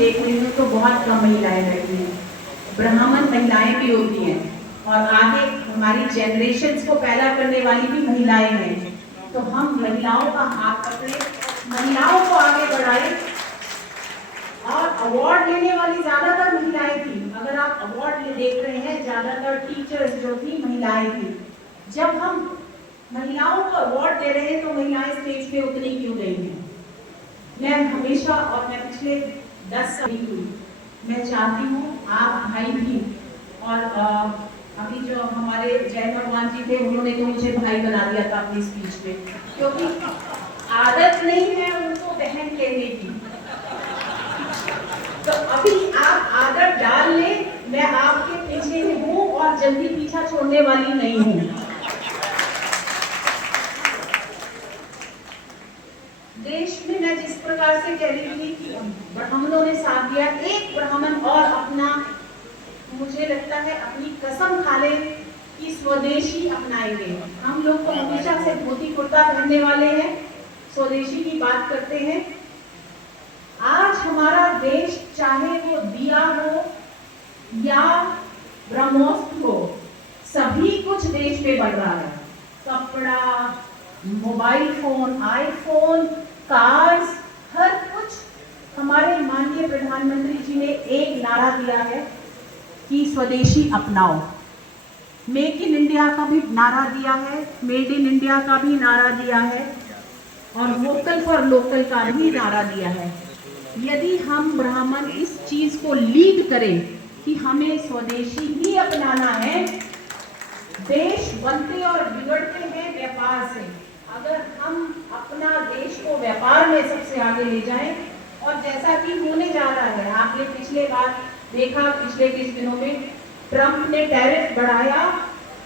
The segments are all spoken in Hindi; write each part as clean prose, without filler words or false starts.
देख रही हूँ तो बहुत कम महिलाएं बैठी हैं। ब्राह्मण महिलाएं भी होती हैं और आगे हमारी जनरेशन को पैदा करने वाली भी महिलाएं हैं। तो हम महिलाओं का हाथ पकड़े, महिलाओं को आगे बढ़ाए। और अवार्ड लेने वाली ज्यादातर महिलाएं थी। अगर आप अवार्ड देख रहे हैं, ज्यादातर टीचर्स जो थी महिलाएं थी। जब हम महिलाओं को अवार्ड दे रहे हैं तो महिलाएं स्टेज पे उतनी क्यों नहीं है? मैं हमेशा, और मैं पिछले 10 साल की, मैं चाहती हूँ आप भाई भी, और अभी जो हमारे जय भगवान जी थे उन्होंने तो मुझे भाई बना दिया था अपनी स्पीच में, क्योंकि आदत नहीं है उनको बहन कहने की। तो अभी आप आदत डाल ले, मैं आपके पीछे हूँ और जल्दी पीछा छोड़ने वाली नहीं हूँ। देश में मैं जिस प्रकार से कह रही थी कि ब्राह्मणों ने साथ दिया, एक ब्राह्मण और अपना, मुझे लगता है अपनी कसम खा ले कि स्वदेशी अपनाएंगे। हम लोग तो हमेशा से धोती कुर्ता पहनने वाले हैं, स्वदेशी की बात करते हैं। आज हमारा देश, चाहे वो दिया हो या ब्रह्मोस्त्र हो, सभी कुछ देश पे बढ़ रहा है। कपड़ा, मोबाइल फोन, आईफोन, कार्स, हर कुछ। हमारे माननीय प्रधानमंत्री जी ने एक नारा दिया है कि स्वदेशी अपनाओ। मेक इन इंडिया का भी नारा दिया है, मेड इन इंडिया का भी नारा दिया है, और वोकल फॉर लोकल का भी नारा दिया है। यदि हम ब्राह्मण इस चीज को लीड करें कि हमें स्वदेशी ही अपनाना है, देश बनते और बिगड़ते हैं व्यापार से। अगर हम अपना देश को व्यापार में सबसे आगे ले जाएं, और जैसा कि होने जा रहा है, आपने पिछले बार देखा, पिछले कुछ दिनों में ट्रंप ने टैरिफ बढ़ाया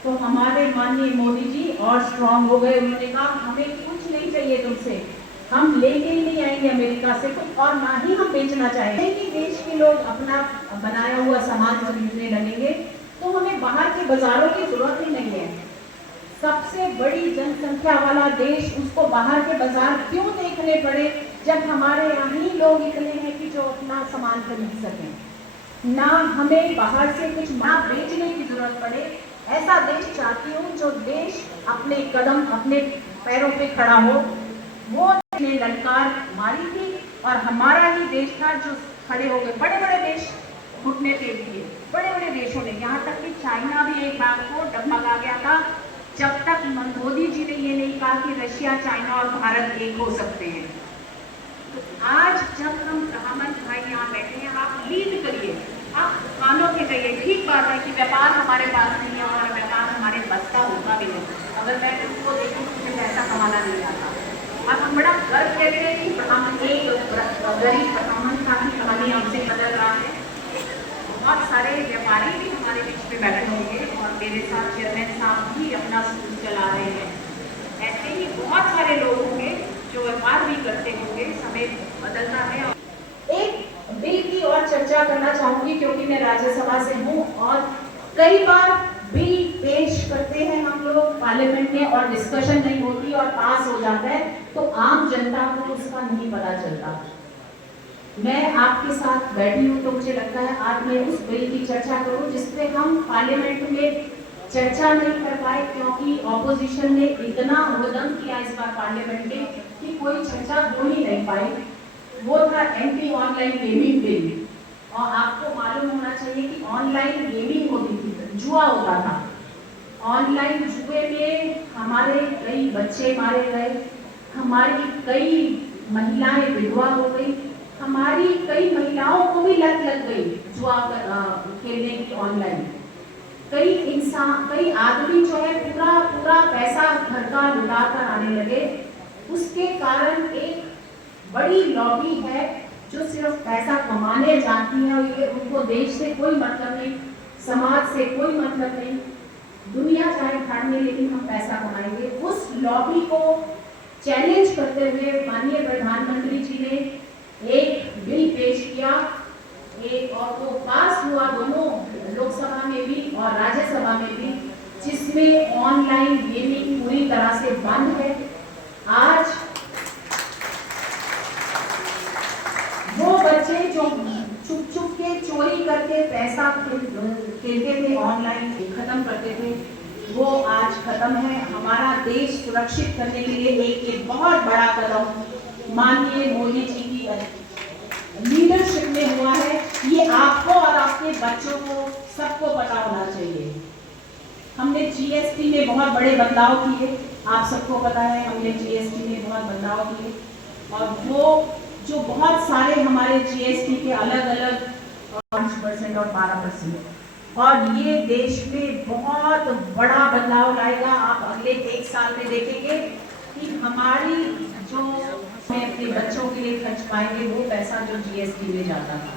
तो हमारे माननीय मोदी जी और स्ट्रांग हो गए। उन्होंने कहा हमें कुछ नहीं चाहिए तुमसे, हम लेके ही नहीं आएंगे अमेरिका से कुछ, और ना ही हम बेचना चाहेंगे कि देश के लोग अपना बनाया हुआ सामान खरीदने लगेंगे तो हमें बाहर के बाजारों की जरूरत ही नहीं है। सबसे बड़ी जनसंख्या वाला देश, उसको बाहर के बाजार क्यों देखने पड़े जब हमारे यहाँ ही लोग इतने हैं कि जो अपना सामान खरीद सकें। ना हमें बाहर से कुछ ना बेचने की जरूरत पड़े। ऐसा देश चाहती हूँ जो देश अपने कदम, अपने पैरों पे खड़ा हो। वो ने ललकार मारी थी और हमारा ही देश था जो खड़े हो गए। बड़े बड़े देश घुटने टेक दिए, बड़े बड़े देशों ने, यहाँ तक कि चाइना भी एक बार को डगमगा गया था जब तक मोदी जी ने ये नहीं कहा कि रशिया, चाइना और भारत एक हो सकते हैं। तो आज जब हम ब्राह्मण भाई यहाँ बैठे हैं, आप लीड करिए, आप दुकानों के जाइए। ठीक बात है कि व्यापार हमारे पास नहीं है, हमारा व्यापार हमारे बस का होता भी नहीं। अगर मैं उसको देखूँ तो मुझे पैसा कमाना नहीं आता। अब हम बड़ा गर्व कहते हैं कि ब्राह्मण, एक गरीब ब्राह्मण का ही कहानी हमसे बदल रहा है। बहुत सारे व्यापारी भी हमारे बीच में बैठे होंगे और मेरे साथ चेयरमैन साहब भी अपना स्कूल चला रहे हैं। ऐसे ही बहुत सारे लोग होंगे जो व्यापार भी करते होंगे। समय बदलता है। एक बिल की और चर्चा करना चाहूंगी क्योंकि मैं राज्यसभा से हूँ और कई बार बिल पेश करते हैं हम लोग पार्लियामेंट में और डिस्कशन नहीं होती और पास हो जाता है तो आम जनता को उसका नहीं पता चलता। मैं आपके साथ बैठी हूँ तो मुझे लगता है आज मैं उस बिल की चर्चा करूँ जिसपे हम पार्लियामेंट में चर्चा नहीं कर पाए क्योंकि ऑपोजिशन ने इतना हुदम किया इस बार पार्लियामेंट में कि कोई चर्चा हो ही नहीं पाई। वो था एंटी ऑनलाइन गेमिंग बिल। और आपको मालूम होना चाहिए कि ऑनलाइन गेमिंग होती थी, जुआ होता था। ऑनलाइन जुए में हमारे कई बच्चे मारे गए, हमारी कई महिलाएं विधवा हो गई, हमारी कई महिलाओं को भी लत लग गई जुआ खेलने की ऑनलाइन। कई आदमी जो है पूरा पैसा घर का लुटा कर आने लगे। उसके कारण एक बड़ी लॉबी है जो सिर्फ पैसा कमाने जाती है और ये उनको देश से कोई मतलब नहीं, समाज से कोई मतलब नहीं, दुनिया चाहे भाड़ में लेकिन हम पैसा कमाएंगे। उस लॉबी को चैलेंज करते हुए माननीय प्रधानमंत्री जी ने एक बिल पेश किया, एक और वो पास हुआ दोनों लोकसभा में भी और राज्यसभा में भी, जिसमें ऑनलाइन गेमिंग पूरी तरह से बंद है। आज वो बच्चे जो छुप छुप के चोरी करके पैसा खेलते थे, ऑनलाइन खत्म करते थे, वो आज खत्म है। हमारा देश सुरक्षित करने के लिए एक बहुत बड़ा कदम माननीय मोदी जी की लीडरशिप में हुआ है। ये आपको और आपके बच्चों को सबको पता होना चाहिए। हमने जीएसटी में बहुत बड़े बदलाव किए, आप सबको पता है, हमने जीएसटी में बहुत बदलाव किए, और वो जो बहुत सारे हमारे जीएसटी के अलग अलग 5% और 12%, और ये देश में बहुत बड़ा बदलाव लाएगा। आप अगले 1 साल में देखेंगे कि हमारी जो मैं अपने बच्चों के लिए खर्च पाएंगे वो पैसा जो जीएसटी में जाता था।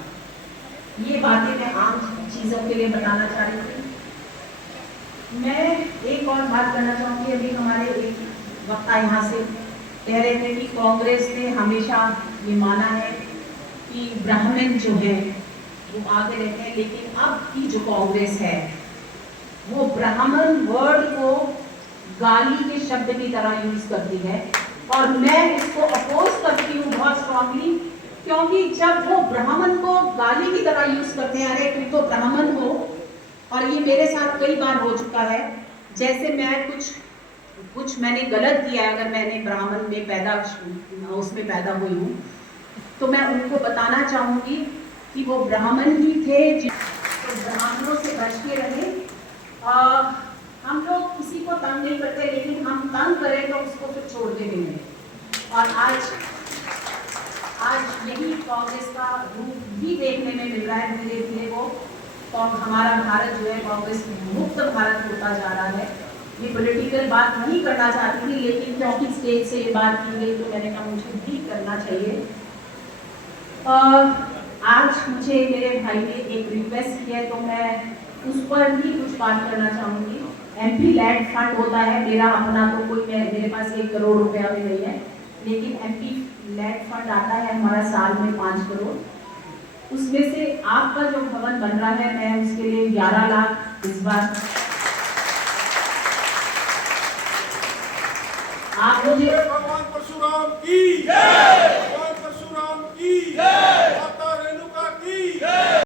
ये बातें मैं आम चीजों के लिए बताना चाह रही थी। मैं एक और बात करना चाहूँगी। अभी हमारे एक वक्ता यहाँ से कह रहे थे कि कांग्रेस ने हमेशा ये माना है कि ब्राह्मण जो है वो आगे रहते हैं, लेकिन अब की जो कांग्रेस है वो ब्राह्मण वर्ड को गाली के शब्द की तरह यूज करती है, और मैं इसको अपोज करती हूँ बहुत स्ट्रांगली, क्योंकि जब वो ब्राह्मण को गाली की तरह यूज करते हैं, अरे तुम तो ब्राह्मण हो, और ये मेरे साथ कई बार हो चुका है, जैसे मैं कुछ मैंने गलत किया है, अगर मैंने ब्राह्मण में उसमें पैदा हुई हूँ, तो मैं उनको बताना चाहूंगी कि वो ब्राह्मण ही थे। तो ब्राह्मणों से बच के रहे। हम लोग किसी को तंग नहीं करते, लेकिन हम तंग करें तो उसको फिर छोड़ते भी नहीं। और आज यही कांग्रेस का रूप भी देखने में मिल रहा है धीरे धीरे। वो और हमारा भारत जो है कांग्रेस मुक्त भारत होता जा रहा है। ये पॉलिटिकल बात नहीं करना चाहती थी, लेकिन क्योंकि स्टेज से ये बात की गई तो मैंने कहा मुझे भी करना चाहिए। आज मुझे मेरे भाई ने एक रिक्वेस्ट किया, तो मैं उस पर भी कुछ बात करना चाहूँगी। एमपी लैंड फंड होता है, मेरा अपना तो कोई मेरे पास 1 करोड़ रुपया भी नहीं है, लेकिन एमपी लैंड फंड आता है हमारा साल में 5 करोड़। उसमें से आपका जो भवन बन रहा है, मैं उसके लिए 11 लाख इस बार आप मुझे भगवान परशुराम की जय, भगवान परशुराम की जय, माता रेणुका की जय।